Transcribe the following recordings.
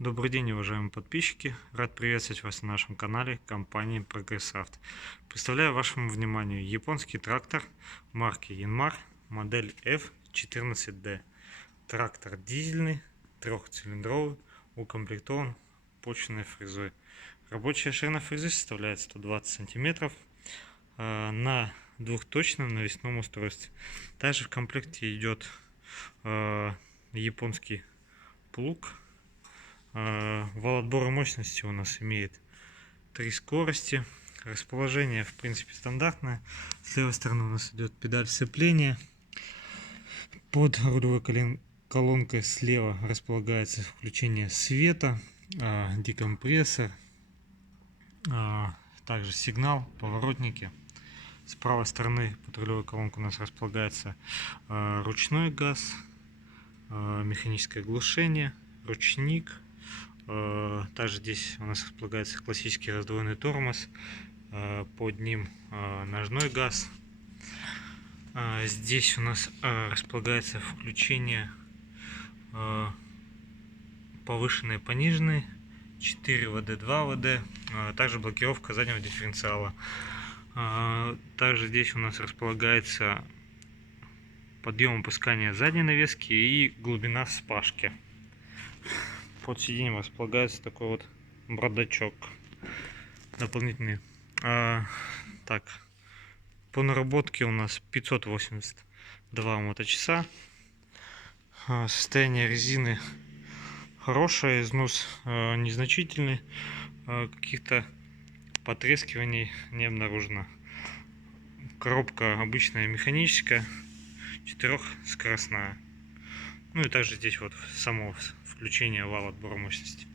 Добрый день, уважаемые подписчики! Рад приветствовать вас на нашем канале компании Progress-Авто. Представляю вашему вниманию японский трактор марки Yanmar, модель F14D. Трактор дизельный, трехцилиндровый, укомплектован почвенной фрезой. Рабочая ширина фрезы составляет 120 сантиметров на двухточном навесном устройстве. Также в комплекте идет японский плуг. Вал отбора мощности у нас имеет 3 скорости. Расположение в принципе стандартное. С левой стороны у нас идет педаль сцепления. Под рулевой колонкой слева располагается включение света, декомпрессор, также сигнал, поворотники. С правой стороны под рулевой колонкой у нас располагается ручной газ, механическое глушение, ручник. Также здесь у нас располагается классический раздвоенный тормоз, под ним ножной газ. Здесь у нас располагается включение повышенный и пониженный, 4 ВД, 2 ВД, также блокировка заднего дифференциала. Также здесь у нас располагается подъем опускания задней навески и глубина вспашки. Под сиденьем располагается такой вот бардачок дополнительный. Так, по наработке у нас 582 моточаса. Состояние резины хорошее, износ незначительный, каких-то потрескиваний не обнаружено. Коробка обычная механическая, 4-скоростная. Ну и также здесь вот само включение вала отбора мощности.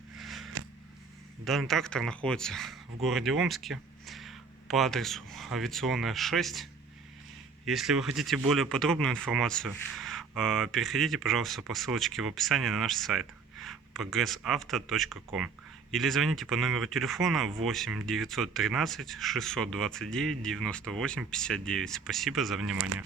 Данный трактор находится в городе Омске по адресу Авиационная 6. Если вы хотите более подробную информацию, переходите, пожалуйста, по ссылочке в описании на наш сайт progressauto.com или звоните по номеру телефона 8 913 629 98 59. Спасибо за внимание.